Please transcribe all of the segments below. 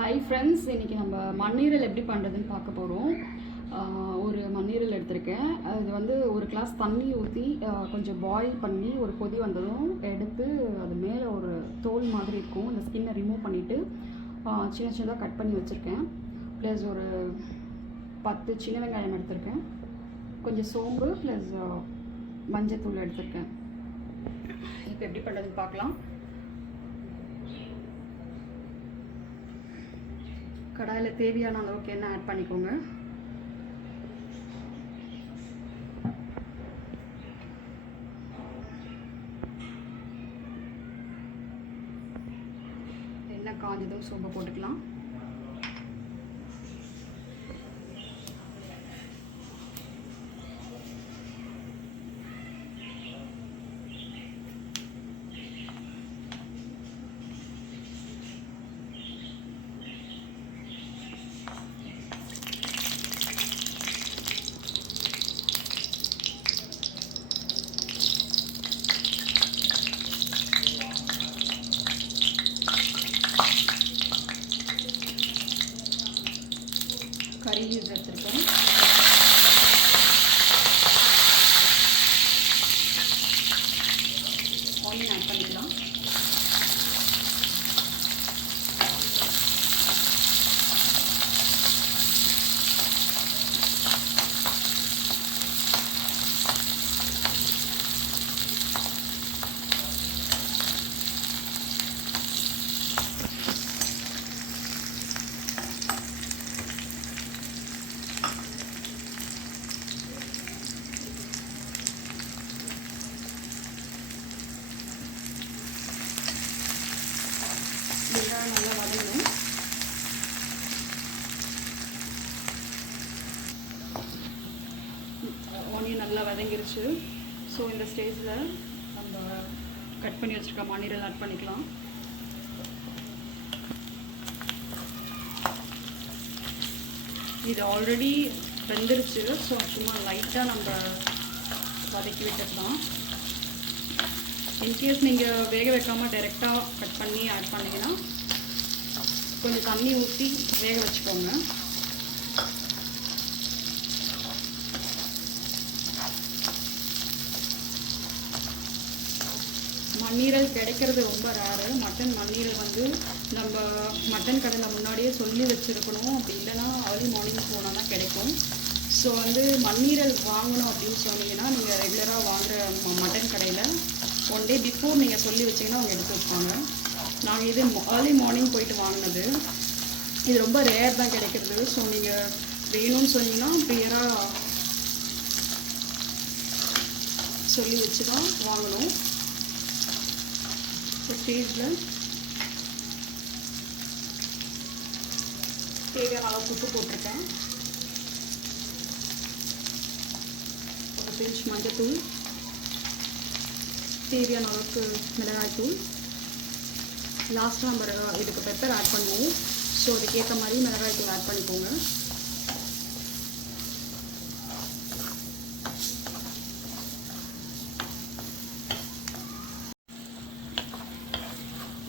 Hi friends, இன்றைக்கி நம்ம மண்ணீரல் எப்படி பண்ணுறதுன்னு பார்க்க போகிறோம். ஒரு மண்ணீரல் எடுத்திருக்கேன். அது வந்து ஒரு கிளாஸ் தண்ணி ஊற்றி கொஞ்சம் பாயில் பண்ணி ஒரு கொதி வந்ததும் எடுத்து அது மேலே ஒரு தோல் மாதிரி இருக்கும், அந்த ஸ்கின்னை ரிமூவ் பண்ணிவிட்டு சின்ன சின்னதாக கட் பண்ணி வச்சுருக்கேன். ப்ளஸ் ஒரு 10 சின்ன வெங்காயம் எடுத்திருக்கேன், கொஞ்சம் சோம்பு ப்ளஸ் மஞ்சத்தூள் எடுத்திருக்கேன். இப்போ எப்படி பண்ணுறதுன்னு பார்க்கலாம். கடாயில் தேவையான அளவுக்கு எண்ணெய் ஆட் பண்ணிக்கோங்க. எண்ணெய் காஞ்சதும் சோம்பை போட்டுக்கலாம். கறி லீவ்ஸ் எடுத்துருக்கேன். ஆனியன் ஆட் பண்ணிக்கலாம். வெங்காயம் நல்லா வதங்கணும். ஆனியன் நல்லா வதங்கிருச்சு. ஸோ இந்த ஸ்டேஜில் நம்ம கட் பண்ணி வச்சுருக்க மண்ணீரல் ஆட் பண்ணிக்கலாம். இது ஆல்ரெடி வெந்துருச்சு. ஸோ சும்மா லைட்டாக நம்ம வதக்கி விட்டுக்கலாம். இன்கேஸ் நீங்கள் வேக வைக்காமல் டைரெக்டாக கட் பண்ணி ஆட் பண்ணிங்கன்னா கொஞ்சம் தண்ணி ஊற்றி வேக வச்சுக்கோங்க. மண்ணீரல் கிடைக்கிறது ரொம்ப ரேரு. மட்டன் மண்ணீரல் வந்து நம்ம மட்டன் கடையில் முன்னாடியே சொல்லி வச்சுருக்கணும், அப்படி இல்லைன்னா ஏர்லி மார்னிங் போனால் தான் கிடைக்கும். ஸோ வந்து மண்ணீரல் வாங்கணும் அப்படின்னு சொன்னீங்கன்னா நீங்கள் ரெகுலராக வாங்குகிற மட்டன் கடையில் 1 டே பிஃபோர் நீங்கள் சொல்லி வச்சிங்கன்னா அவங்க எடுத்து வைப்பாங்க. நாங்கள் இது ஏர்லி மார்னிங் போயிட்டு வாங்கினது. இது ரொம்ப ரேர் தான் கிடைக்கிறது. ஸோ நீங்கள் வேணும்னு சொன்னீங்கன்னா ப்ரியராக சொல்லி வச்சு தான் வாங்கணும். ஸோ ஸ்டேஜில் தேவையான அளவு உப்பு போட்டிருக்கேன், ஒரு பிஞ்ச் மஞ்சத்தூள், தேவையான அளவுக்கு மிளகாய்த்தூள். லாஸ்ட்டாக நம்ம இதுக்கு பெப்பர் ஆட் பண்ணுவோம். ஸோ அதுக்கேற்ற மாதிரி மிளகாய்த்தூள் ஆட் பண்ணிக்கோங்க.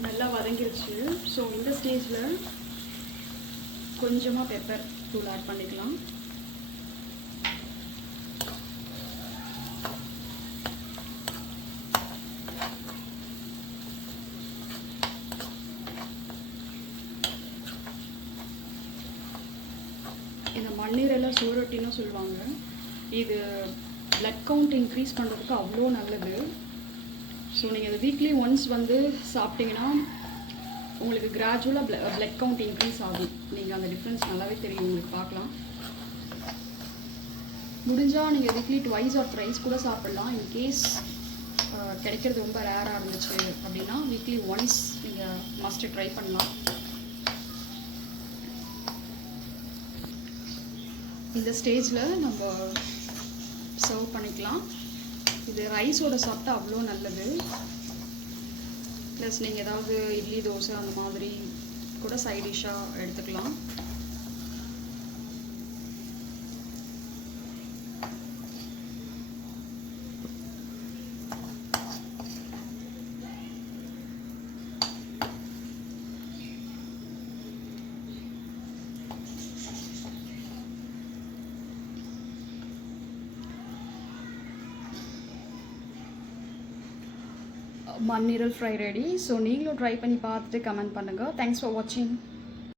நல்லா வதங்கிருச்சு. ஸோ இந்த ஸ்டேஜில் கொஞ்சமாக பெப்பர் தூள் ஆட் பண்ணிக்கலாம். இந்த மண்ணீரெல்லாம் சுவரொட்டின்னு சொல்லுவாங்க. இது பிளட் கவுண்ட் இன்க்ரீஸ் பண்ணுறதுக்கு அவ்வளோ நல்லது. ஸோ நீங்கள் இது வீக்லி ஒன்ஸ் வந்து சாப்பிட்டீங்கன்னா உங்களுக்கு கிராஜுவலாக பிளட் கவுண்ட் இன்க்ரீஸ் ஆகும். நீங்கள் அந்த டிஃப்ரென்ஸ் நல்லாவே தெரியும், உங்களுக்கு பார்க்கலாம். முடிஞ்சால் நீங்கள் வீக்லி 2 or 3 கூட சாப்பிட்லாம். இன்கேஸ் கிடைக்கிறது ரொம்ப ரேராக இருந்துச்சு அப்படின்னா வீக்லி ஒன்ஸ் நீங்கள் மஸ்ட்டு ட்ரை பண்ணலாம். இந்த ஸ்டேஜில் நம்ம சர்வ் பண்ணிக்கலாம். இது ரைஸோட சாப்பிட்டா அவ்வளோ நல்லது. ப்ளஸ் நீங்கள் ஏதாவது இட்லி தோசை அந்த மாதிரி கூட சைட் டிஷ்ஷாக எடுத்துக்கலாம். மண்ணீரல் ஃப்ரை ரெடி. ஸோ நீங்களும் ட்ரை பண்ணி பார்த்துட்டு கமெண்ட் பண்ணுங்கள். தேங்க்ஸ் ஃபார் வாட்சிங்.